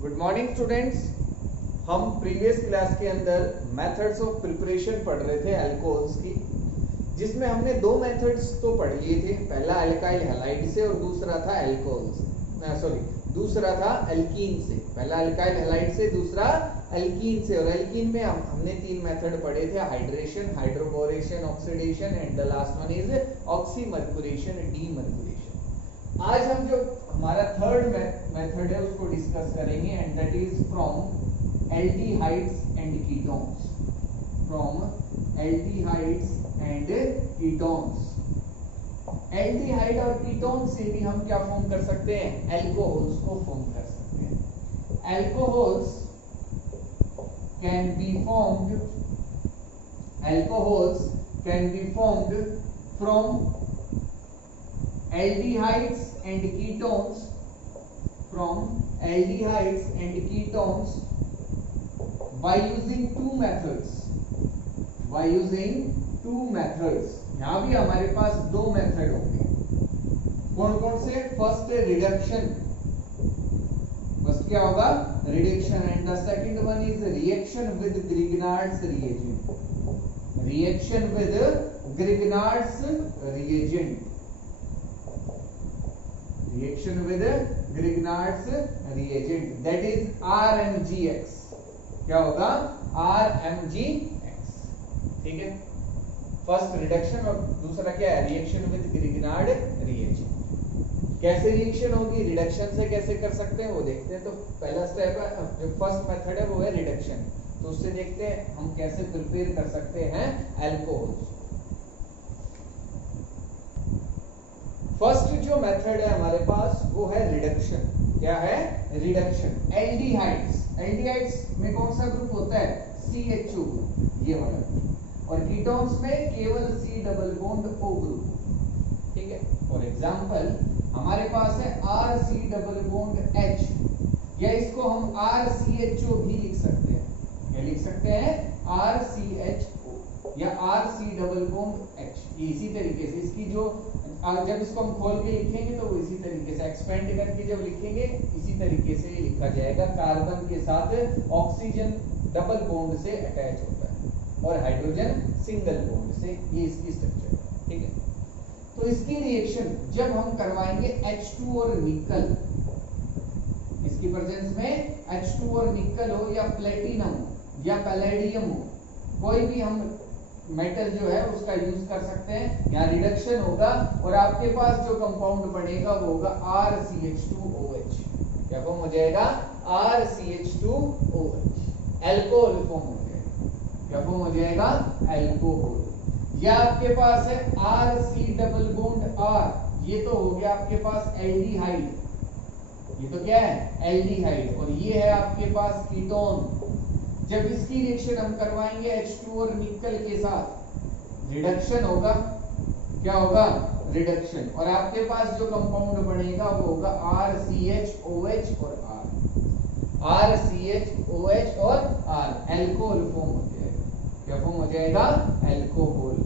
Good morning students. हम previous class के अंदर मेथड्स ऑफ प्रिपरेशन पढ़ रहे थे अल्कोहल्स की, जिसमें हमने दो मेथड्स तो पढ़ लिए थे। पहला अल्काइल हैलाइड से और दूसरा था दूसरा था अल्कीन से। पहला अल्काइल हैलाइड से, दूसरा अल्कीन से। और अल्कीन में हमने तीन मेथड पढ़े थे, hydration, hydroboration, oxidation and the last one is oxymercuration, demercuration. आज हम जो हमारा थर्ड मेथड है उसको डिस्कस करेंगे and that is from aldehydes and ketones. From aldehydes and ketones. Aldehyde और कीटोन से भी हम क्या फॉर्म कर सकते हैं? अल्कोहल्स को फॉर्म कर सकते हैं। Alcohols can be formed from aldehydes and ketones, from aldehydes and ketones by using two methods, यहां भी हमारे पास दो मेथड होंगे। कौन कौन से? फर्स्ट रिडक्शन, फर्स्ट क्या होगा? Reduction. And the second one is reaction with Grignard's reagent. Reaction with Grignard's reagent, reaction with Grignard's reagent, that is RMGX। क्या होगा? RMGX। ठीक है, फर्स्ट रिडक्शन और दूसरा क्या है? Reaction with Grignard reagent. कैसे रिएक्शन होगी, रिडक्शन से कैसे कर सकते हैं वो देखते हैं। तो पहला स्टेप है, जो फर्स्ट मेथड है वो है रिडक्शन। तो उससे देखते हैं हम कैसे प्रिपेयर कर सकते हैं अल्कोहल्स। फर्स्ट जो मेथड है हमारे पास वो है रिडक्शन। क्या है? रिडक्शन। एल्डिहाइड्स में कौन सा ग्रुप होता है? CHO ग्रुप, ये वाला। और कीटोन्स में केवल C double bond O group. ठीक है। फॉर एग्जांपल हमारे पास है RC डबल बॉन्ड H, या इसको हम RCHO भी लिख सकते हैं। क्या लिख सकते हैं? RCHO या RC डबल बॉन्ड H। इसी तरीके से इसकी जो जब इसको हम खोल के लिखेंगे तो वो इसी तरीके से एक्सपेंड करके जब लिखेंगे इसी तरीके से ये लिखा जाएगा। कार्बन के साथ ऑक्सीजन डबल बॉन्ड से अटैच होता है और हाइड्रोजन सिंगल बॉन्ड से। ये इसकी स्ट्रक्चर है। ठीक है। तो इसकी रिएक्शन जब हम करवाएंगे H2 और निकल, इसकी प्रेजेंस में H2 और निकल हो या प्लेटिनम हो या पैलेडियम हो, कोई भी हम मेटल जो है उसका यूज कर सकते हैं। यहाँ रिडक्शन होगा और आपके पास जो कंपाउंड बनेगा वो होगा RCH2OH। क्या फॉर्म हो जाएगा? RCH2OH। अल्कोहल फॉर्म हो जाएगा। क्या फॉर्म हो जाएगा? अल्कोहल। या आपके पास है RC डबल बॉन्ड R, ये तो हो गया आपके पास एल्डिहाइड। ये तो क्या है? एल्डिहाइड। और ये है आपके पास कीटोन। जब इसकी रिएक्शन हम करवाएंगे H2 और निकल के साथ, रिडक्शन होगा। क्या होगा? रिडक्शन। और आपके पास जो कंपाउंड बनेगा वो होगा RCHOH और R। RCHOH और R, अल्कोहल फॉर्म हो जाएगा। क्या फॉर्म हो जाएगा? अल्कोहल।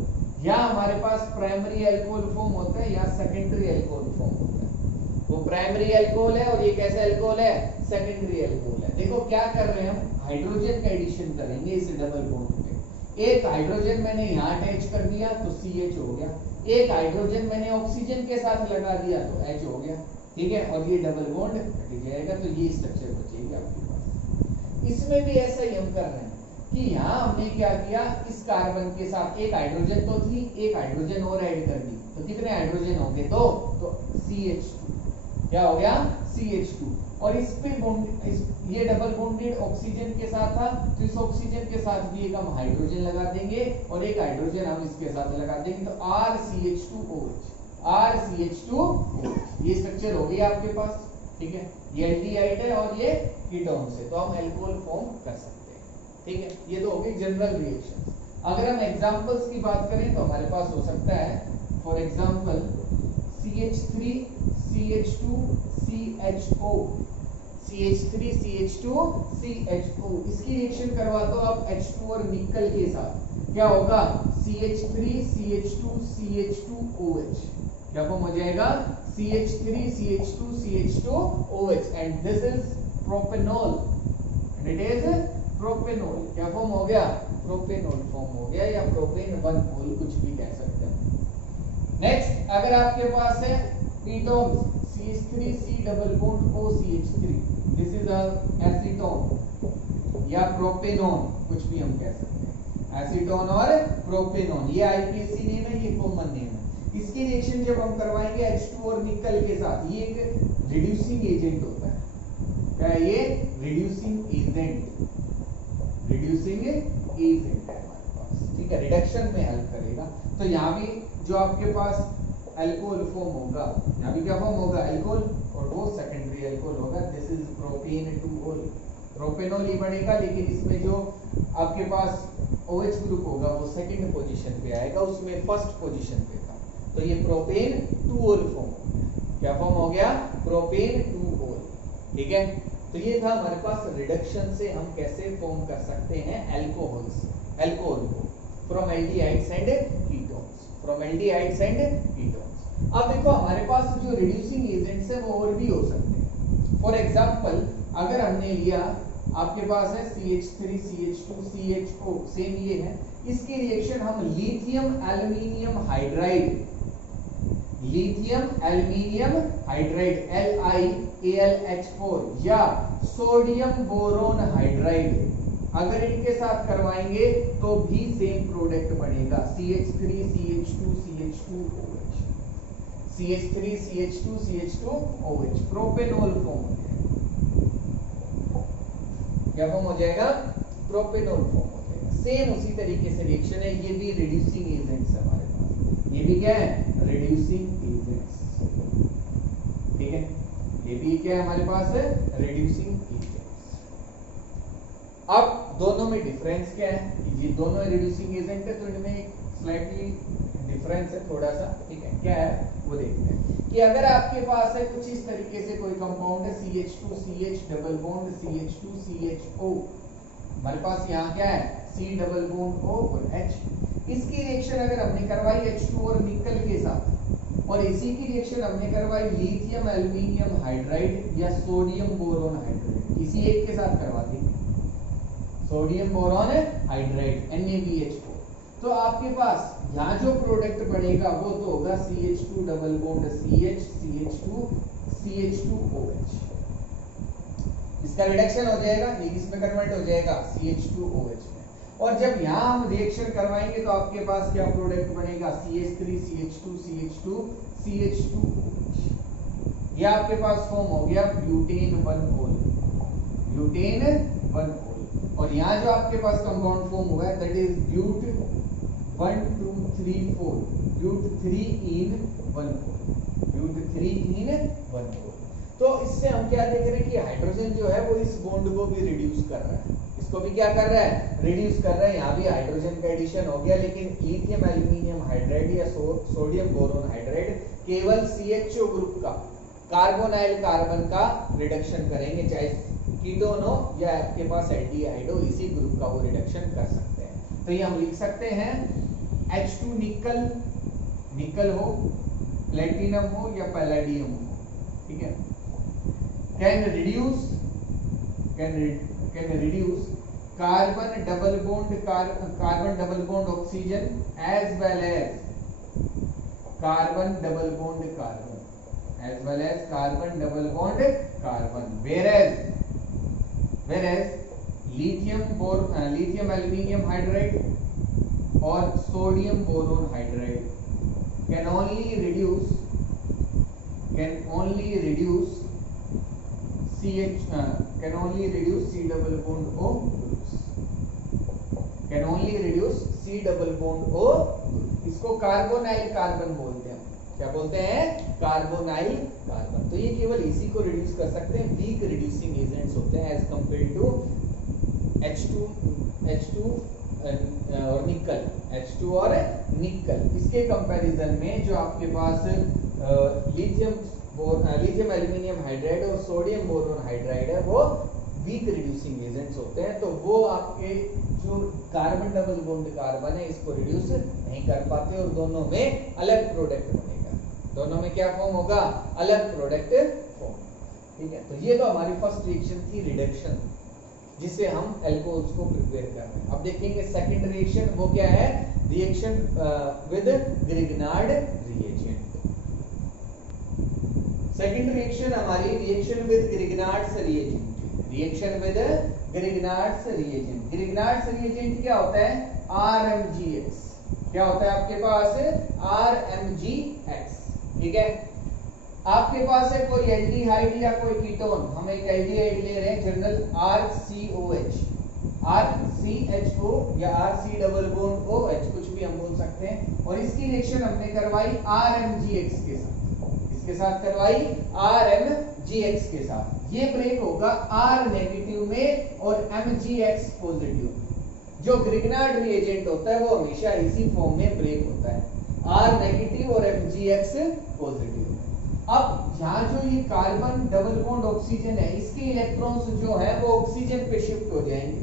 या हमारे पास प्राइमरी अल्कोहल फॉर्म होता है या सेकेंडरी अल्कोहल फॉर्म होता है। वो प्राइमरी अल्कोहल है और ये कैसा अल्कोहल है? सेकेंडरी अल्कोहल है। देखो क्या कर रहे हैं हम, हाइड्रोजन का एडिशन करेंगे इस डबल बॉन्ड पे। एक हाइड्रोजन मैंने यहाँ अटैच कर दिया तो CH हो गया, एक हाइड्रोजन मैंने ऑक्सीजन के साथ लगा दिया तो H हो गया। ठीक है। और ये डबल बॉन्ड हट जाएगा तो ये स्ट्रक्चर बचेगी आपके पास। इसमें भी ऐसा ही हम कर रहे हैं कि यहाँ हमने क्या किया, इस कार्बन के साथ एक हाइड्रोजन तो थी, एक हाइड्रोजन और ऐड कर दी तो कितने हाइड्रोजन हो गए? दो। तो CH2। क्या हो गया? CH2। और इस पे ये डबल बॉन्डेड ऑक्सीजन के साथ था तो इस ऑक्सीजन के साथ भी एक हम हाइड्रोजन लगा देंगे और एक हाइड्रोजन हम इसके साथ लगा देंगे तो RCH2OH। RCH2OH ये स्ट्रक्चर हो गई आपके पास। ठीक है। ये एल्डिहाइड है और ये कीटोन से, तो हम अल्कोहल फॉर्म कर सकते हैं। ठीक है। ये तो हो गई जनरल रिएक्शन। अगर हम एग्जांपल्स की बात करें तो हमारे पास हो सकता है for example CH3 CH2 CHO, CH3 CH2 CHO। इसकी रिएक्शन करवा दो आप H2 और निकल के साथ, क्या होगा? CH3 CH2 CH2OH। क्या फॉर्म हो जाएगा? CH3 CH2 CH2OH, and this is propanol and it is propanol. क्या फॉर्म हो गया? प्रोपेनॉल फॉर्म हो गया, या प्रोपेन 1-ऑल कुछ भी कह सकते हैं। नेक्स्ट, अगर आपके पास है ketones CH3C double bond OCH3, this is a acetone या प्रोपेनॉन, कुछ भी हम कह सकते हैं, एसीटोन और प्रोपेनॉन। ये आईपीएसी नेम है, ये कॉमन नेम है। इसकी रिएक्शन जब हम करवाएंगे H2 और निकल के साथ, ये एक रिड्यूसिंग एजेंट होता है। क्या है ये? रिड्यूसिंग एजेंट, रिड्यूसिंग एजेंट है हमारे पास, ठीक है, रिडक्शन में हेल्प करेगा। तो यहाँ भी जो आपके पास अल्कोहल फॉर्म होगा, यहाँ भी क्या फॉर्म होगा? अल्कोहल, और वो सेकेंडरी अल्कोहल होगा। दिस इज प्रोपेन 2-ऑल, प्रोपेनॉल ही बनेगा, लेकिन इसमें जो आपके पास OH ग्रुप होगा वो सेकंड पोजीशन पे आएगा, उसमें फर्स्ट पोजीशन पे था। तो ये प्रोपेन 2-ऑल फॉर्म हो गया। क्या फॉर्म हो गया? प्रोपेन 2-ऑल, ठीक है। तो ये था हमारे पास रिडक्शन से हम कैसे फॉर्म कर सकते हैं अल्कोहल्स, अल्कोहल को from aldehydes and ketones, from aldehydes and ketones. अब देखो हमारे पास जो रिड्यूसिंग एजेंट्स है वो और भी हो सकते हैं। फॉर एग्जांपल, अगर हमने लिया आपके पास है CH3 CH2 CHO, सेम ये है, इसकी रिएक्शन हम lithium aluminium hydride, lithium aluminium hydride LiAlH4 या सोडियम बोरोन हाइड्राइड अगर इनके साथ करवाएंगे तो भी सेम प्रोडक्ट बनेगा, CH3 CH2 CH2OH, CH3 CH2 CH2OH, propanol form हो जाएगा। क्या फॉर्म हो जाएगा? प्रोपेनॉल फॉर्म हो जाएगा। सेम उसी तरीके से रिएक्शन है, ये भी रिड्यूसिंग एजेंट्स है हमारे पास, ये भी क्या है? रिड्यूसिंग एजेंट्स, ठीक है। ये भी क्या है हमारे पास? Reducing agents. अब दोनों में डिफरेंस क्या है? ये दोनों रिड्यूसिंग एजेंट है, तो इनमें स्लाइटली डिफरेंस है थोड़ा सा, ठीक है। क्या है वो देखते हैं कि अगर आपके पास है कुछ इस तरीके से कोई कंपाउंड है CH2CH डबल बॉन्ड CH2CHO, हमारे पास यहाँ क्या है? C डबल बॉन्ड O और H। इसकी रिएक्शन अगर हमने करवाई H2 और निकल के साथ, और इसी की रिएक्शन हमने करवाई लिथियम एल्यूमिनियम हाइड्राइड या सोडियम बोरोन हाइड्राइड, किसी एक के साथ करवा दी, सोडियम बोरोन हाइड्राइड NaBH4, तो आपके पास यहाँ जो प्रोडक्ट बनेगा वो तो होगा CH2 double bond CH CH2 CH2OH। इसका रिडक्शन हो जाएगा, ये किसमें कन्वर्ट हो जाएगा? CH2OH में। और जब यहाँ हम रिएक्शन करवाएंगे तो आपके पास क्या प्रोडक्ट बनेगा? CH3 CH2 CH2 CH2OH। ये आपके पास फॉर्म हो गया ब्यूटेन 1-ऑल, ब्यूटेन 1-ऑल। और यहाँ जो आपके पास कंपाउंड फॉर्म हुआ है that is but 1 2 3 4, but 3 in 1-ऑल, ब्यूट 3 in 1-ऑल। तो इससे हम क्या देख रहे हैं कि हाइड्रोजन जो है वो इस बॉन्ड को भी रिड्यूस कर रहा है, इसको भी क्या कर रहा है? रिड्यूस कर रहा है। यहाँ भी हाइड्रोजन का एडिशन हो गया, लेकिन लिथियम एल्यूमिनियम हाइड्राइड या सोडियम बोरोन हाइड्राइड केवल CHO ग्रुप का कार्बोनाइल कार्बन का रिडक्शन करेंगे, चाहे कीटोन हो या आपके पास एल्डिहाइड हो, इसी ग्रुप का वो रिडक्शन कर सकते हैं। तो ये हम लिख सकते हैं H2 निकल, निकल हो, प्लेटिनम हो या पैलेडियम हो, ठीक है, can reduce carbon double bond oxygen as well as carbon double bond carbon, as well as carbon double bond carbon, whereas lithium aluminium hydride or sodium boron hydride can only reduce C double bond O groups, can only reduce C double bond O group। इसको carbonyl carbon बोलते हैं। क्या बोलते हैं? Carbonyl carbon. तो ये केवल इसी को रिड्यूस कर सकते हैं, वीक रिड्यूसिंग एजेंट्स होते हैं एज कंपेयर टू H2 और निकल, H2 और निकल। इसके कंपैरिजन में जो आपके पास लिथियम एल्यूमिनियम हाइड्राइड और सोडियम बोरोन हाइड्राइड है वो वीक रिड्यूसिंग एजेंट्स होते हैं, तो वो आपके जो कार्बन डबल बॉन्ड कार्बन है इसको रिड्यूस नहीं कर पाते और दोनों में अलग प्रोडक्ट बनेगा। दोनों में क्या फॉर्म होगा? अलग प्रोडक्ट फॉर्म। ठीक है, तो ये तो हमारी फर्स्ट रिएक्शन थी रिडक्शन, जिससे हम अल्कोहल्स को प्रिपेयर कर रहे हैं। अब देखेंगे सेकंड रिएक्शन, वो क्या है, reaction with Grignard reagent. Second reaction हमारी reaction with Grignard's reagent. Reaction with Grignard's reagent. Grignard's reagent क्या होता है, RMgX। क्या होता है आपके पास, RMgX। ठीक है, आपके पास है कोई एल्डिहाइड या कोई कीटोन, हम एक एल्डिहाइड ले रहे हैं जनरल RCOH, RCHO या RC डबल बॉन्ड OH, कुछ भी हम बोल सकते हैं, और इसकी रिएक्शन हमने करवाई RMgX के साथ। इसके साथ करवाई RMgX के साथ। ये ब्रेक होगा R नेगेटिव में और MgX पॉजिटिव। जो ग्रिग्नार्ड रिएजेंट होता है वो हमेशा इसी फॉर्म में ब्रेक होता है, R नेगेटिव और MgX पॉजिटिव। अब यहाँ जो ये कार्बन डबल बॉन्ड ऑक्सीजन है, इसके इलेक्ट्रॉन्स जो है वो ऑक्सीजन पे शिफ्ट हो जाएंगे।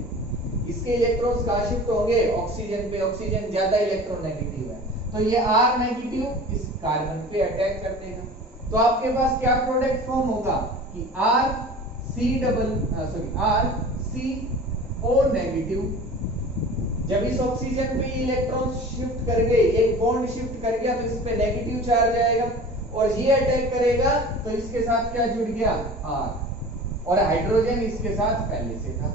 इसके इलेक्ट्रॉन्स कहाँ शिफ्ट होंगे, ऑक्सीजन पे। ऑक्सीजन ज्यादा इलेक्ट्रोनेगेटिव है, तो ये R नेगेटिव इस कार्बन पे अटैक कर देगा। तो आपके पास क्या प्रोडक्ट फॉर्म होगा कि RCO नेगेटिव। जब इस ऑक्सीजन पे इलेक्ट्रॉन शिफ्ट कर गए, एक बॉन्ड शिफ्ट कर गया, तो इस पे नेगेटिव चार्ज आएगा और ये अटैक करेगा, तो इसके साथ क्या जुड़ गया, R, और हाइड्रोजन इसके साथ पहले से था।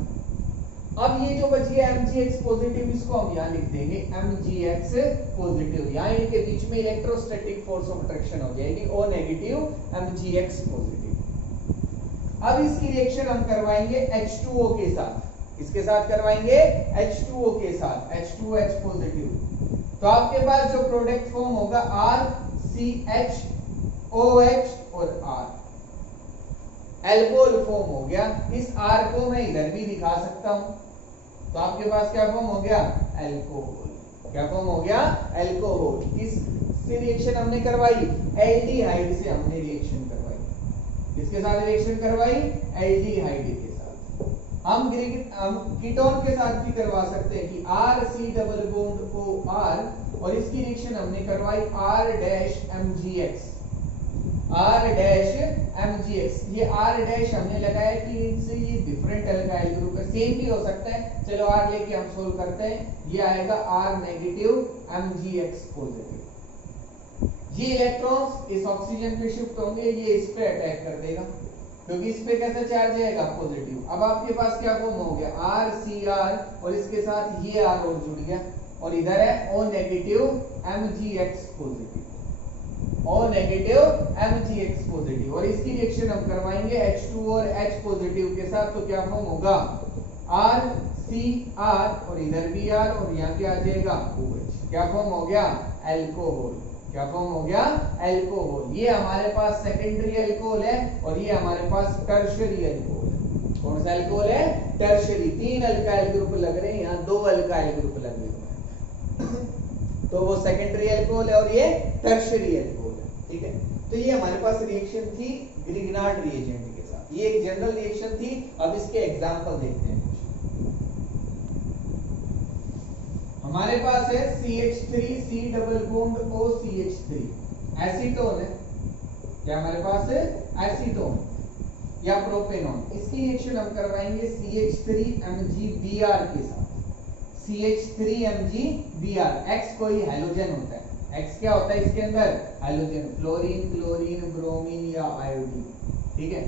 अब ये जो बच गया MgX पॉजिटिव, इसको हम यहाँ लिख देंगे MgX पॉजिटिव। यहाँ इनके बीच में इलेक्ट्रोस्टैटिक फोर्स ऑफ अट्रैक्शन हो जाएगी, O नेगेटिव MgX पॉजिटिव। अब इसकी रिएक्शन हम करवाएंगे H2O के साथ। इसके साथ करवाएंगे H2O के साथ, H2H पॉजिटिव। तो आपके पास जो प्रोडक्ट फॉर्म होगा RCH OH और R, अल्कोहल फॉर्म हो गया। इस R को मैं इधर भी दिखा सकता हूं, तो आपके पास क्या फॉर्म हो गया, अल्कोहल। क्या फॉर्म हो गया, अल्कोहल। किस से रिएक्शन हमने करवाई, एल्डिहाइड से हमने रिएक्शन करवाई। किसके साथ रिएक्शन करवाई, एल्डिहाइड के साथ। हम कीटोन के साथ भी करवा सकते हैं कि RC डबल बॉन्ड OR, और इसकी रिएक्शन हमने करवाई R-MgX। R-MgX, ये R- हमने लगाया कि इनसे ये डिफरेंट अल्काइल ग्रुप है, सेम भी हो सकता है। चलो R लेके हम सोल्व करते हैं। ये आएगा R नेगेटिव MgX पॉजिटिव। ये इलेक्ट्रॉन्स इस ऑक्सीजन पे शिफ्ट होंगे, ये इस पे अटैक कर देगा, क्योंकि इस पे कैसा चार्ज आएगा, पॉजिटिव। अब आपके पास क्या फॉर्म हो गया, RCR, और इसके साथ ये R और जुड़ गया, और इधर है O negative MgX positive, O negative MgX positive. और इसकी रिएक्शन हम करवाएंगे H2 और H पॉजिटिव के साथ, तो क्या फॉर्म होगा, RCR, और इधर भी R, और यहाँ क्या आ जाएगा, OH। क्या फॉर्म हो गया, अल्कोहल। क्या फॉर्म हो गया, अल्कोहल। ये हमारे पास सेकेंडरी अल्कोहल है, और ये हमारे पास टर्शियरी अल्कोहल है। कौन सा अल्कोहल है, टर्शियरी। 3 अल्काइल ग्रुप लग रहे हैं, यहाँ 2 अल्काइल ग्रुप लगे हुए हैं। तो वो सेकेंडरी अल्कोहल है और ये टर्शियरी अल्कोहल है। ठीक है, तो ये हमारे पास रिएक्शन थी ग्रिग्नार्ड रिएजेंट के साथ। ये एक जनरल रिएक्शन थी। अब इसके एग्जांपल देखते हैं। हमारे पास है CH3C double bond OCH3, acetone है। क्या हमारे पास है, एसीटोन या प्रोपेनॉन। इसकी रिएक्शन हम करवाएंगे CH3MgBr के साथ। CH3MgBr, X कोई हैलोजन होता है। X क्या होता है इसके अंदर, हैलोजन, फ्लोरीन, क्लोरीन, ब्रोमीन या आयोडीन। ठीक है,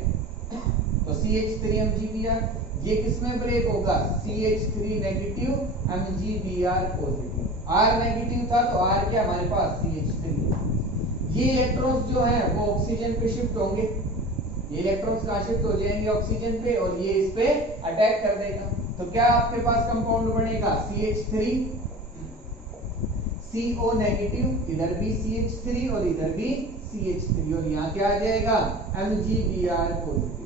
तो CH3MgBr, ये किसमें ब्रेक होगा, CH3 negative MgBr positive. R negative था तो R क्या हमारे पास, CH3। ये इलेक्ट्रॉन्स जो हैं वो ऑक्सीजन पे शिफ्ट होंगे। ये इलेक्ट्रॉन्स कहाँ शिफ्ट हो जाएंगे, ऑक्सीजन पे, और ये इस पे अटैक कर देगा। तो क्या आपके पास कंपाउंड बनेगा, CH3 CO नेगेटिव, इधर भी CH3 और इधर भी CH3, और यहाँ क्या आ जाएगा, MgBr पॉजिटिव।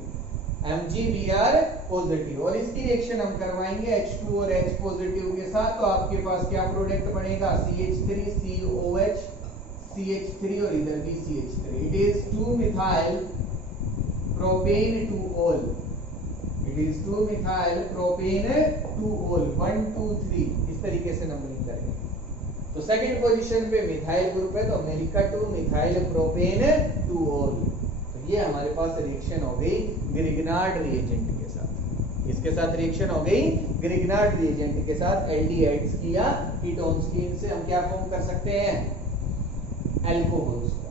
MgBr पॉजिटिव, और इसकी रिएक्शन हम करवाएंगे H2 और H पॉजिटिव के साथ। तो आपके पास क्या प्रोडक्ट बनेगा, CH3 COH, CH3 और इधर भी CH3। It is 2 methyl propane 2-ol। It is 2 methyl propane 2-ol, 1 2 3, इस तरीके से नंबरिंग करेंगे। तो सेकंड पोजीशन पे मिथाइल ग्रुप है, तो हमने लिखा 2 मिथाइल प्रोपेन 2-ol। तो ये हमारे पास रिएक्शन हो गई ग्रिग्नार्ड रिएजेंट के साथ। इसके साथ रिएक्शन हो गई ग्रिग्नार्ड रिएजेंट के साथ एल्डिहाइड्स की या कीटोन्स की। इनसे हम क्या फॉर्म कर सकते हैं? अल्कोहल्स को।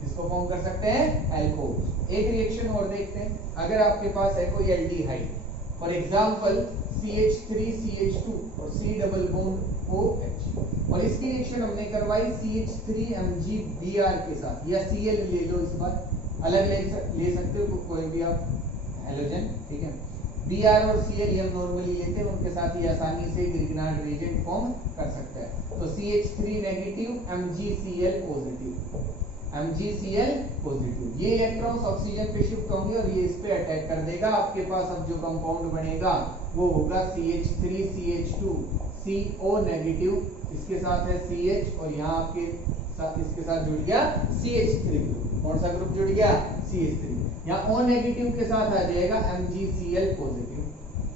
किसको फॉर्म कर सकते हैं? अल्कोहल्स। एक रिएक्शन और देखते हैं। अगर आपके पास है कोई एल्डिहाइड, फॉर एग्जांपल CH3CH2 और C डबल बॉन्ड OH, और इसकी रिएक्शन हमने करवाई CH3MgBr के साथ, या Cl ले लो, इस बार अलग ले सकते हो कोई भी आप हैलोजन, ठीक है। Br और Cl हम नॉर्मली लेते हैं, उनके साथ ही आसानी से ग्रिग्नार्ड रिएजेंट फॉर्म कर सकते हैं। तो CH3 negative MgCl positive, MgCl positive. ये इलेक्ट्रॉन्स ऑक्सीजन पे शिफ्ट होंगे और ये इस पे अटैक कर देगा। आपके पास अब जो कंपाउंड बनेगा वो होगा CH3CH2 CO नेगेटिव, इसके साथ है CH, और यहाँ आपके साथ इसके साथ जुड़ गया CH3। कौन सा ग्रुप जुड़ गया? CH3। यहाँ O नेगेटिव के साथ आ जाएगा MgCl पॉजिटिव।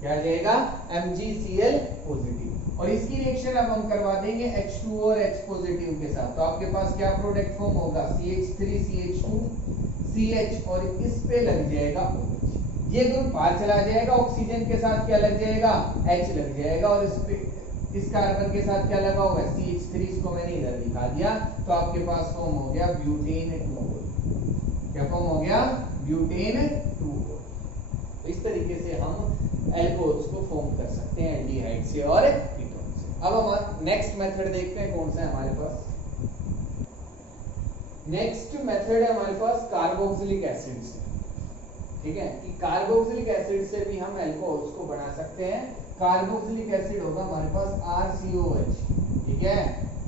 क्या आ जाएगा? MgCl positive. और इसकी रिएक्शन अब हम करवा देंगे H2O और H पॉजिटिव के साथ। तो आपके पास क्या प्रोडक्ट फॉर्म होगा? CH3CH2 CH, और इस पे लग जाएगा OH। ये ग्रुप बाहर चला जाएगा, ऑक्सीजन के साथ क्या लग जाएगा? H लग जाएगा, और इस पे इस कार्बन के साथ क्या लगा हुआ है? CH3, इसको मैंने इधर दिखा दिया। तो आपके पास फॉर्म हो गया ब्यूटेन 2। क्या फॉर्म हो गया? ब्यूटेन 2। तो इस तरीके से हम एल्कोहल्स को फॉर्म कर सकते हैं एल्डिहाइड से और कीटोन से। अब हम नेक्स्ट मेथड देखते हैं कौन सा है हमारे पास। नेक्स्ट मेथड है हमारे पास कार्बोक्सिलिक एसिड से, ठीक है, कि कार्बोक्सिलिक एसिड से भी हम एल्कोहल्स को बना सकते हैं। कार्बोक्सिलिक एसिड होगा हमारे पास RCOH, ठीक है,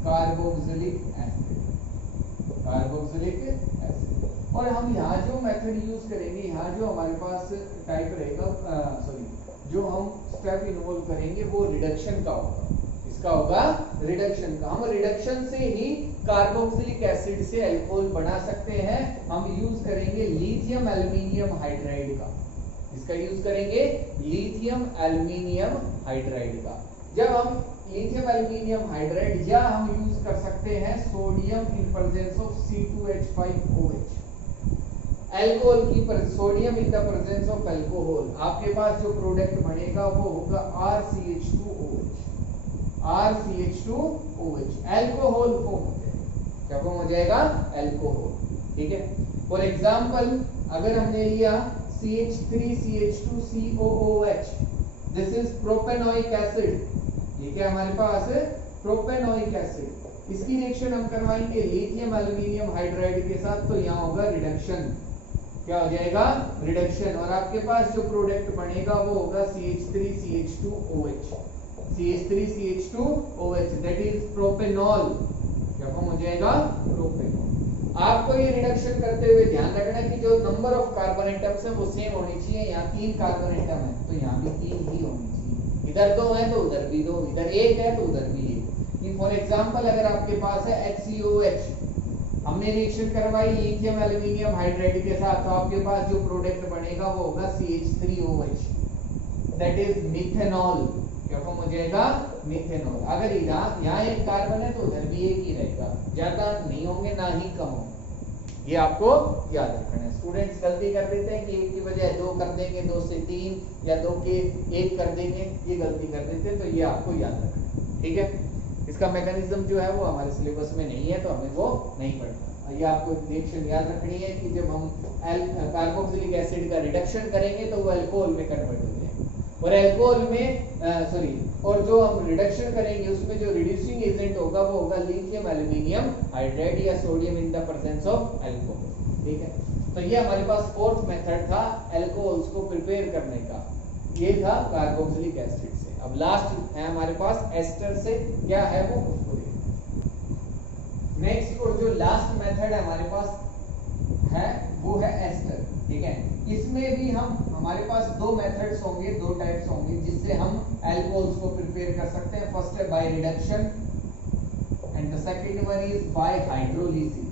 कार्बोक्सिलिक एसिड, कार्बोक्सिलिक एसिड। और हम यहाँ जो मेथड यूज करेंगे, यहाँ जो हमारे पास टाइप रहेगा, जो हम स्टेप इन्वॉल्व करेंगे वो रिडक्शन का होगा। इसका होगा रिडक्शन का। हम रिडक्शन से ही कार्बोक्सिलिक एसिड से अल्कोहल बना सकते हैं। हम यूज करेंगे लिथियम एल्यूमिनियम हाइड्राइड का। इसका यूज करेंगे लिथियम एल्यूमिनियम हाइड्राइड का। जब हम लिथियम एल्यूमिनियम हाइड्राइड, या हम यूज कर सकते हैं sodium in presence of C2H5OH, alcohol की sodium in the presence of alcohol, आपके पास जो प्रोडक्ट बनेगा वो होगा RCH2OH, RCH2OH, अल्कोहल फॉर्म हो जाएगा। क्या फॉर्म हो जाएगा? अल्कोहल, ठीक है। फॉर एग्जांपल अगर हमने लिया CH3CH2COOH, this is propanoic acid, ये क्या हमारे पास है? Propanoic acid. इसकी रिएक्शन हम करवाएंगे लिथियम एल्यूमिनियम हाइड्राइड के साथ, तो यहाँ होगा रिडक्शन। क्या हो जाएगा? रिडक्शन। और आपके पास जो प्रोडक्ट बनेगा वो होगा CH3CH2OH, CH3CH2OH, that is propanol. क्या फॉर्म हो जाएगा? प्रोपेनॉल। आपको ये रिडक्शन करते हुए ध्यान रखना कि जो नंबर ऑफ कार्बन एटम्स है वो सेम होनी चाहिए। यहाँ 3 कार्बन एटम है तो यहाँ भी 3 ही होनी चाहिए। इधर 2 है तो उधर भी 2, इधर 1 है तो उधर भी 1। फॉर एग्जांपल अगर आपके पास है HCOH, हमने रिएक्शन करवाई लिथियम एल्यूमिनियम हाइड्राइड के साथ, तो आपके पास जो प्रोडक्ट बनेगा वो होगा CH3OH, दैट इज मिथेनॉल। क्या फॉर्म हो जाएगा? मिथेनॉल। अगर यहाँ एक कार्बन है तो उधर भी एक ही रहेगा, ज्यादा नहीं होंगे ना ही कम होंगे। ये आपको याद रखना है। स्टूडेंट्स गलती कर देते हैं कि 1 की बजाय 2 कर देंगे, 2 से 3 या 2 के 1 कर देंगे, ये गलती कर देते हैं। तो ये आपको याद रखना है, ठीक है। इसका मैकेनिज्म जो है वो हमारे सिलेबस में नहीं है, तो हमें वो नहीं पढ़ना। ये आपको रिएक्शन याद रखनी है कि जब हम कार्बोक्सिलिक एसिड का रिडक्शन करेंगे तो वो अल्कोहल में कन्वर्ट हो जाएगा, और अल्कोहल में और जो हम रिडक्शन करेंगे उसमें जो रिड्यूसिंग एजेंट होगा वो होगा लिथियम एल्यूमिनियम हाइड्राइड या sodium in the presence of alcohol, ठीक है। तो ये हमारे पास फोर्थ मेथड था अल्कोहल्स को प्रिपेयर करने का, ये था कार्बोक्सिलिक एसिड से। अब लास्ट है हमारे पास एस्टर से, क्या है वो उसको देखते। नेक्स्ट और जो लास्ट मेथड है हमारे पास है वो है एस्टर, ठीक है। इसमें भी हमारे पास 2 मेथड्स होंगे, 2 टाइप्स होंगे जिससे हम अल्कोहल्स को प्रिपेयर कर सकते हैं। फर्स्ट है by reduction and the second one is by hydrolysis.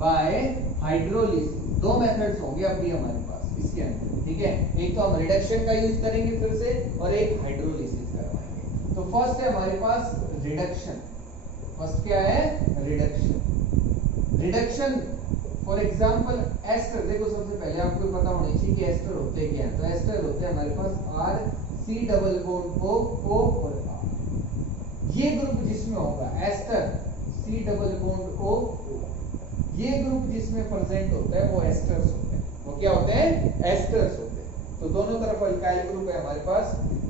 Bye hydrolysis 2 methods होंगे अभी हमारे पास इसके अंदर, ठीक है। एक तो हम रिडक्शन का यूज करेंगे फिर से, और एक हाइड्रोलिसिस करवाएंगे। तो फर्स्ट है हमारे पास रिडक्शन। फर्स्ट क्या है? Reduction. Reduction for example ester, देखो सबसे पहले आपको पता होना चाहिए कि एस्टर होते क्या हैं। तो एस्टर होते हैं हमारे पास R C double bond O और आर। ये ग्रुप जिसमें होगा ester C double bond O, ये ग्रुप जिसमें प्रेजेंट होता है वो एस्टर्स होते हैं। वो क्या होते हैं? एस्टर्स होते हैं। तो दोनों तरफ अल्काइल ग्रुप है हमारे पास।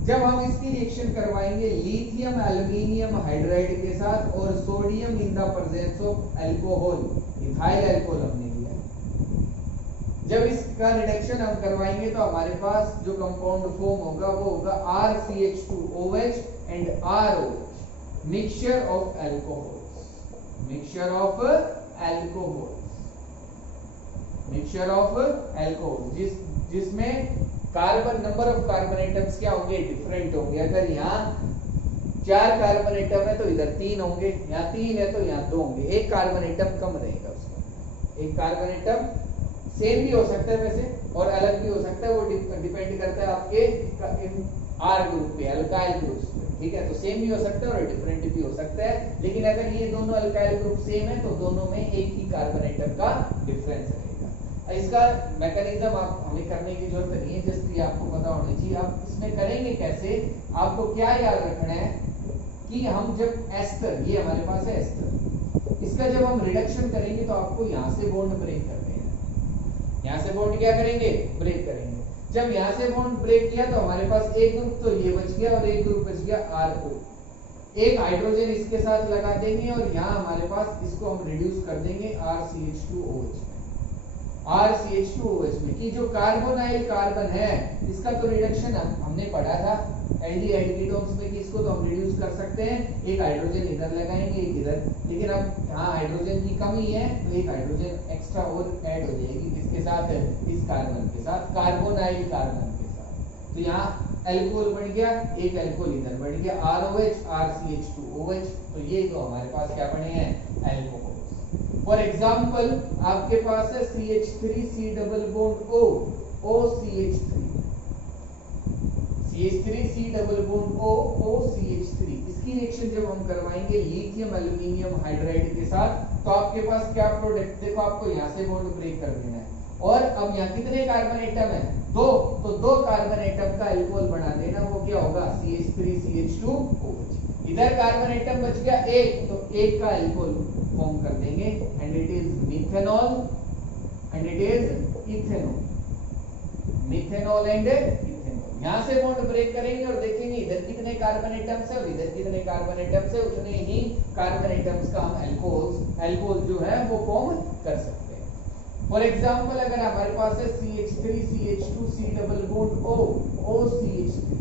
जब हम इसकी रिएक्शन करवाएंगे लिथियम एल्यूमिनियम हाइड्राइड के साथ और sodium in the presence of alcohol, ethyl alcohol हमने लिया। जब इसका रिडक्शन हम करवाएंगे तो हमारे पास जो कंपाउंड फॉर्म होगा वो होगा RCH2OH and ROH, mixture of alcohols, mixture of alcohol, mixture of alcohol, जिसमें carbon number of carbon atoms क्या होंगे? डिफरेंट होंगे। अगर यहाँ 4 कार्बन एटम है तो इधर 3 होंगे, यहाँ 3 है तो यहाँ 2 होंगे। एक कार्बन एटम कम रहेगा उसमें। एक कार्बन एटम सेम भी हो सकता है वैसे और अलग भी हो सकता है, वो डिपेंड करता है आपके आर ग्रुप पे, अल्काइल ग्रुप पे, ठीक है। तो सेम भी हो सकता है और डिफरेंट भी हो सकता है। लेकिन अगर ये दोनों अल्काइल ग्रुप सेम है तो दोनों में एक ही कार्बन एटम का डिफरेंस रहेगा। इसका मैकेनिज्म आप हमें करने की जरूरत नहीं है, जस्ट ये आपको पता होना चाहिए। आप इसमें करेंगे कैसे? आपको क्या याद रखना है कि हम जब एस्टर, ये हमारे पास है एस्टर, इसका जब हम रिडक्शन करेंगे तो आपको यहाँ से बॉन्ड ब्रेक करने हैं। यहाँ से बॉन्ड क्या करेंगे? ब्रेक करेंगे। जब यहाँ से बॉन्ड ब्रेक किया तो हमारे पास एक ग्रुप तो ये बच गया और एक ग्रुप बच गया RO। एक हाइड्रोजन इसके साथ लगा देंगे और यहाँ हमारे पास इसको हम रिड्यूस कर देंगे RCH2OH में, RCH2OH में। कि जो कार्बोनाइल कार्बन है इसका तो रिडक्शन हमने पढ़ा था एल्डिहाइड कीटोन्स में कि इसको तो हम रिड्यूस कर सकते हैं। एक हाइड्रोजन इधर लगाएंगे, एक इधर, लेकिन अब यहाँ हाइड्रोजन की कमी है तो एक हाइड्रोजन एक्स्ट्रा और ऐड हो जाएगी। किसके साथ? इस कार्बन के साथ, कार्बोनाइल कार्बन के साथ। तो यहाँ अल्कोहल बन गया, एक अल्कोहल इधर बन गया, ROH RCH2OH। तो ये तो हमारे पास क्या बने हैं? अल्कोहल। फॉर एग्जाम्पल आपके पास है CH3C double bond O, OCH3, CH3C double bond O, OCH3। इसकी रिएक्शन जब हम करवाएंगे लिथियम एल्यूमिनियम हाइड्राइड के साथ तो आपके पास क्या प्रोडक्ट? देखो आपको यहाँ से बॉन्ड ब्रेक कर देना है और अब यहाँ कितने कार्बन एटम है? 2। तो 2 कार्बन एटम का अल्कोहल बना देना। वो क्या होगा? CH3CH2OH। इधर कार्बन एटम बच गया 1, तो 1 का अल्कोहल फॉर्म कर देंगे and it is methanol and it is ethanol, methanol and ethanol. यहाँ से बॉन्ड ब्रेक करेंगे और देखेंगे इधर कितने कार्बन एटम्स है और इधर कितने कार्बन एटम्स है, उतने ही कार्बन एटम्स का हम अल्कोहल जो है वो फॉर्म कर सकते हैं। फॉर एग्जाम्पल अगर हमारे पास है CH3CH2C double bond O, OCH3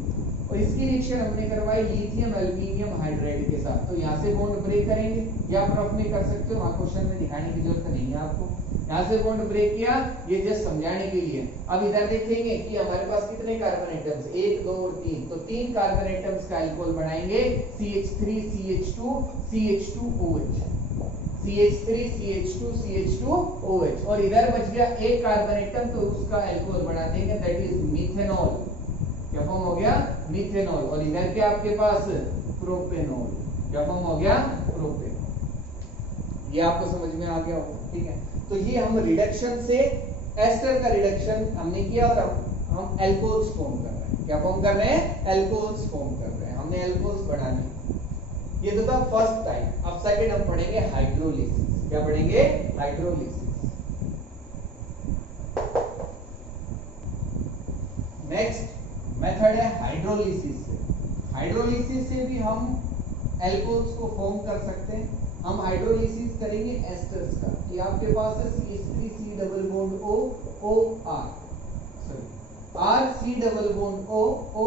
और इसकी रिएक्शन हमने करवाई लिथियम एल्यूमिनियम हाइड्राइड के साथ, तो यहाँ से बॉन्ड ब्रेक करेंगे या आप रफ में कर सकते हो, वहां क्वेश्चन में दिखाने की जरूरत नहीं है आपको। यहाँ से बॉन्ड ब्रेक किया, ये जस्ट समझाने के लिए। अब इधर देखेंगे कि हमारे पास कितने कार्बन एटम्स, 1 2 और 3, तो 3 कार्बन एटम्स का अल्कोहल बनाएंगे CH3CH2CH2OH, CH3CH2CH2OH। और इधर बच गया 1 कार्बन एटम, तो उसका अल्कोहल बना देंगे, दैट इज मिथेनॉल। क्या फॉर्म हो गया? मिथेनॉल। और इधर क्या आपके पास? प्रोपेनॉल। क्या फॉर्म हो गया? प्रोपेनॉल। ये आपको समझ में आ गया होगा, ठीक है। तो ये हम रिडक्शन से एस्टर का रिडक्शन हमने किया और हम अल्कोहल्स फॉर्म कर रहे हैं। क्या फॉर्म कर रहे हैं? अल्कोहल्स फॉर्म कर रहे हैं। हमने अल्कोहल्स बनाने। ये तो था फर्स्ट टाइप। अब सेकंड हम पढ़ेंगे हाइड्रोलिसिस। क्या पढ़ेंगे? हाइड्रोलिसिस। नेक्स्ट मेथड है हाइड्रोलिसिस से। हाइड्रोलिसिस से भी हम अल्कोहल्स को फॉर्म कर सकते हैं। हम हाइड्रोलिसिस करेंगे एस्टर्स का। ये आपके पास है CH3C double bond O, OR, sorry RC double bond O, O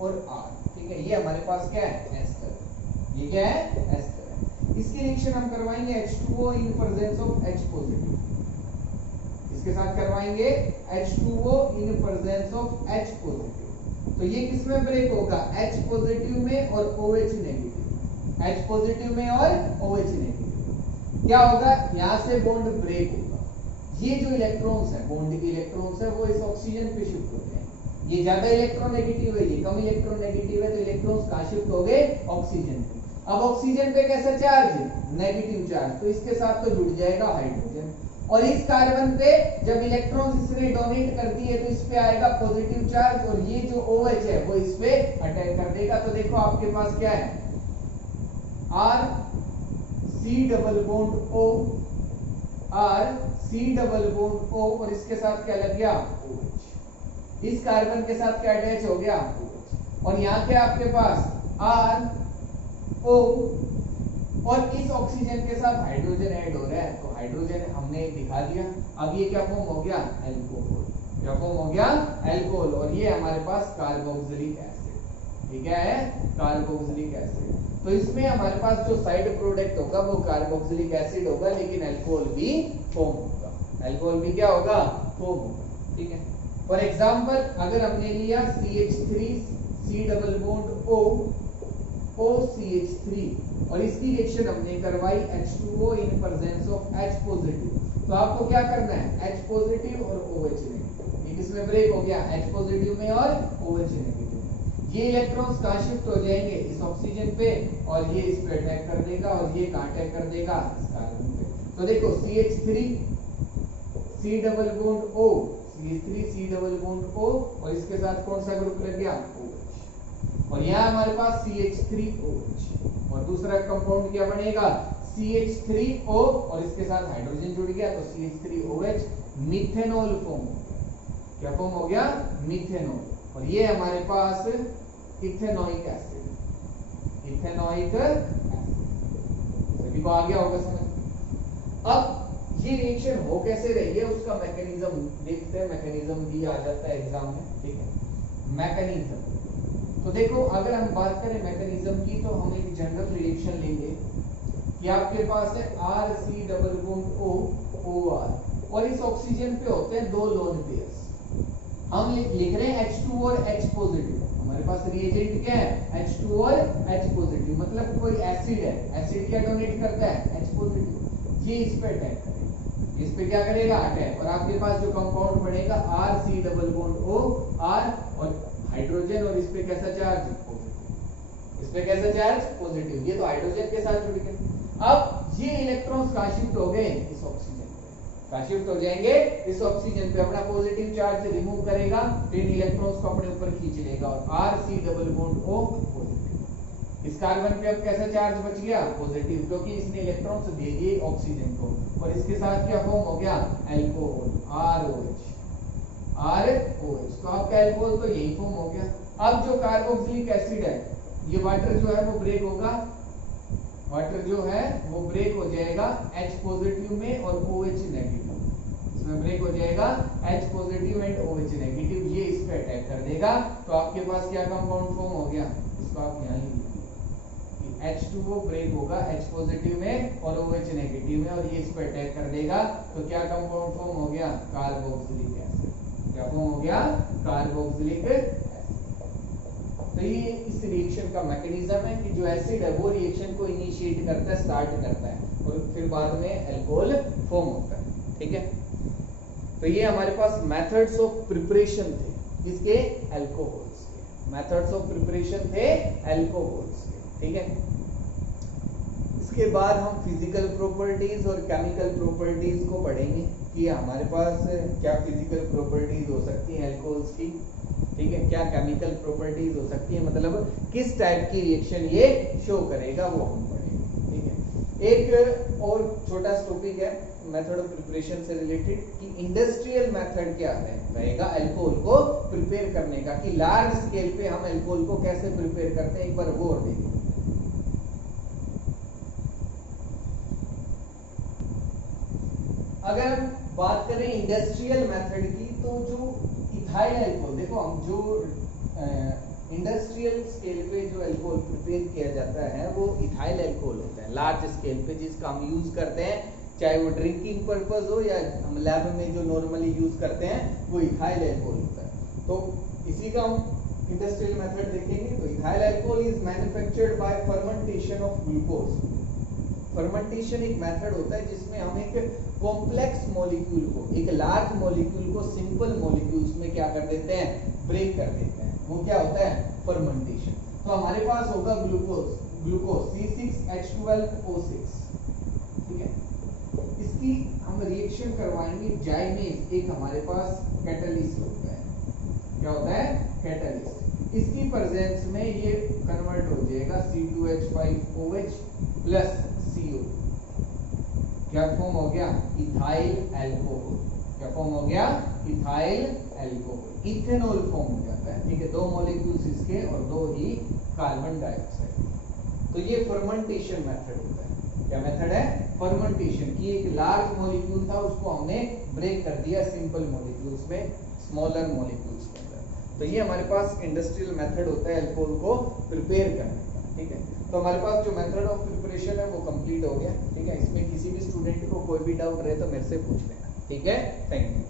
और R, ठीक है। ये हमारे पास क्या है? एस्टर। ये क्या है? एस्टर है। इसकी रिएक्शन हम करवाएंगे H2O in presence of H positive. इसके साथ करवाएंगे H2O in presence of H positive. तो ये किसमें ब्रेक होगा? H पॉजिटिव में और OH नेगेटिव, H पॉजिटिव में और OH नेगेटिव। क्या होगा? यहां से बॉन्ड ब्रेक होगा। ये जो इलेक्ट्रॉन्स है, बॉन्ड के इलेक्ट्रॉन्स है, वो इस ऑक्सीजन पे शिफ्ट होते हैं। ये ज्यादा इलेक्ट्रॉन नेगेटिव है, ये कम इलेक्ट्रॉन नेगेटिव है, तो इलेक्ट्रॉन्स कहां शिफ्ट हो गए? ऑक्सीजन पे। अब ऑक्सीजन पे कैसा चार्ज? नेगेटिव चार्ज, तो इसके साथ तो जुड़ जाएगा हाइड्रोजन। और इस कार्बन पे जब इलेक्ट्रॉन्स इसने डोनेट कर दिए तो इस पे आएगा पॉजिटिव चार्ज और ये जो OH है वो इस पे अटैक कर देगा। तो देखो आपके पास क्या है, R C double bond O, R C double bond O और इसके साथ क्या लग गया, OH। इस कार्बन के साथ क्या अटैच हो गया, OH। और यहाँ क्या आपके पास R O और इस ऑक्सीजन के साथ हाइड्रोजन ऐड हो रहा है, तो हाइड्रोजन हमने दिखा दिया। अब ये क्या फॉर्म हो गया, अल्कोहल। क्या फॉर्म हो गया, अल्कोहल। और ये हमारे पास कार्बोक्सिलिक एसिड। ये क्या है, कार्बोक्सिलिक एसिड। तो इसमें हमारे पास जो साइड प्रोडक्ट होगा वो कार्बोक्सिलिक एसिड होगा, लेकिन अल्कोहल भी फॉर्म होगा। अल्कोहल भी क्या होगा, फॉर्म होगा। ठीक है। फॉर एग्जांपल अगर हमने लिया CH3 C double bond O OCH3 और इसकी रिएक्शन हमने करवाई H2O in presence of H positive, तो आपको क्या करना है, H पॉजिटिव और OH नेगेटिव। ये किसमें ब्रेक हो गया, H पॉजिटिव में और OH नेगेटिव में। ये इलेक्ट्रॉन्स कहां शिफ्ट हो जाएंगे, इस ऑक्सीजन पे, और ये इस पे अटैक कर देगा और ये कहां अटैक कर देगा, इस कार्बन पे। तो देखो CH3 C double bond O, CH3 C double bond O और इसके साथ कौन सा ग्रुप लग गया, OH। और यहाँ हमारे पास CH3OH और दूसरा कंपाउंड क्या बनेगा, CH3O और इसके साथ हाइड्रोजन जुड़ गया तो CH3OH, मिथेनॉल फॉर्म हो गया। क्या फॉर्म हो गया, मिथेनॉल। और ये हमारे पास इथेनोइक एसिड। इथेनोइक एसिड सभी को आ गया होगा समझ। अब ये रिएक्शन हो कैसे रही है उसका मैकेनिज्म देखते हैं। मैकेनिज्म भी आ जाता है एग्जाम में, ठीक है। मैकेनिज्म तो देखो, अगर हम बात करें मैकेनिज्म की तो हम एक जनरल रिएक्शन लेंगे कि आपके पास है RC double bond O OR और इस ऑक्सीजन पे होते हैं दो लोन पेयर्स। हम लिख रहे हैं H2 और H पॉजिटिव। हमारे पास रिएजेंट क्या है, H2 और H पॉजिटिव, मतलब कोई एसिड है, एसिड क्या डोनेट करता है, H पॉजिटिव। ये इस पे अटैक करेगा, इस पे क्या करेगा, अटैक। और आपके पास जो कंपाउंड बनेगा RC double bond O R और हाइड्रोजन और इस पे कैसा चार्ज, पॉजिटिव। इस पे कैसा चार्ज, पॉजिटिव। ये तो हाइड्रोजन के साथ जुड़ गए। अब ये इलेक्ट्रॉन्स कहां शिफ्ट हो गए, इस ऑक्सीजन पे। कहां शिफ्ट हो जाएंगे, इस ऑक्सीजन पे। अपना पॉजिटिव चार्ज रिमूव करेगा, फिर इलेक्ट्रॉन्स को अपने ऊपर खींच लेगा और RC double bond O positive. इस कार्बन पे अब कैसा चार्ज बच गया, पॉजिटिव, क्योंकि इसने इलेक्ट्रॉन्स दे दिए ऑक्सीजन को। और इसके साथ क्या फॉर्म हो गया, अल्कोहल, ROH। तो आपका अल्कोहल तो यही फॉर्म हो गया। अब जो कार्बोक्सिलिक एसिड है, ये वाटर जो है वो ब्रेक होगा, वाटर जो है वो ब्रेक हो जाएगा H पॉजिटिव में और OH नेगेटिव। इसमें ब्रेक हो जाएगा H positive and OH negative. ये इस पे अटैक कर देगा तो आपके पास क्या कंपाउंड फॉर्म हो गया, इसको आप यहाँ ही लिखिए। H2O ब्रेक होगा H पॉजिटिव में और OH नेगेटिव में और ये इस पे अटैक कर देगा तो क्या कंपाउंड फॉर्म हो गया, कार्बोक्सिलिक एसिड। क्या फॉर्म हो गया, कार्बोक्सिलिक एसिड। तो ये इस रिएक्शन का मैकेनिज्म है कि जो एसिड है वो रिएक्शन को इनिशिएट करता है, स्टार्ट करता है और फिर बाद में अल्कोहल फॉर्म होता है। ठीक है। तो ये हमारे पास मेथड्स ऑफ प्रिपरेशन थे इसके, अल्कोहल्स के। मेथड्स ऑफ प्रिपरेशन थे अल्कोहल्स के। ठीक है। इसके बाद हम फिजिकल प्रॉपर्टीज और केमिकल प्रॉपर्टीज को पढ़ेंगे कि हमारे पास क्या फिजिकल प्रॉपर्टीज हो सकती हैं अल्कोहल्स की, ठीक है, क्या केमिकल प्रॉपर्टीज हो सकती है, मतलब किस टाइप की रिएक्शन ये शो करेगा वो हम पढ़ेंगे। ठीक है। एक और छोटा टॉपिक है मेथड ऑफ प्रिपरेशन से रिलेटेड कि इंडस्ट्रियल मेथड क्या है रहेगा अल्कोहल को प्रिपेयर करने का, कि लार्ज स्केल पे हम अल्कोहल को कैसे प्रिपेयर करते हैं, एक बार वो और देखेंगे। अगर हम बात करें इंडस्ट्रियल मेथड की तो जो इथाइल अल्कोहल, देखो हम जो इंडस्ट्रियल स्केल पे जो अल्कोहल प्रिपेयर किया जाता है वो इथाइल अल्कोहल होता है लार्ज स्केल पे, जिसका हम यूज करते हैं, चाहे वो ड्रिंकिंग पर्पस हो या हम लैब में जो नॉर्मली यूज करते हैं वो इथाइल अल्कोहल होता है। तो इसी का हम इंडस्ट्रियल मेथड देखेंगे। तो ethyl alcohol is manufactured by fermentation of glucose. Fermentation एक मेथड होता है जिसमें हम एक कॉम्प्लेक्स मॉलिक्यूल को, एक लार्ज मॉलिक्यूल को सिंपल मॉलिक्यूल्स में क्या कर देते हैं, ब्रेक कर देते हैं। वो क्या होता है, फर्मेंटेशन। तो हमारे पास होगा ग्लूकोज C6H12O6, ठीक है। इसकी हम रिएक्शन करवाएंगे जाइमेज, एक हमारे पास कैटलिस्ट होता है, क्या होता है कैटलिस्ट, इसकी प्रेजेंस में ये कन्वर्ट हो जाएगा C2H5OH प्लस CO, क्या फॉर्म हो गया इथाइल अल्कोहल, क्या फॉर्म हो गया इथाइल अल्कोहल, इथेनॉल फॉर्म हो जाता है, ठीक है, दो मॉलिक्यूल्स इसके और दो ही कार्बन डाइऑक्साइड। तो ये फर्मेंटेशन मेथड होता है, क्या मेथड है फर्मेंटेशन की, एक लार्ज मॉलिक्यूल था उसको हमने ब्रेक कर दिया सिंपल मॉलिक्यूल्स में, स्मॉलर मॉलिक्यूल्स के अंदर। तो ये हमारे पास इंडस्ट्रियल मेथड होता है अल्कोहल को प्रिपेयर करने का, ठीक है। तो हमारे पास जो मेथड ऑफ प्रिपरेशन है वो कंप्लीट हो गया, ठीक है। इसमें किसी भी स्टूडेंट को कोई भी डाउट रहे तो मेरे से पूछ लेना, ठीक है। Thank you.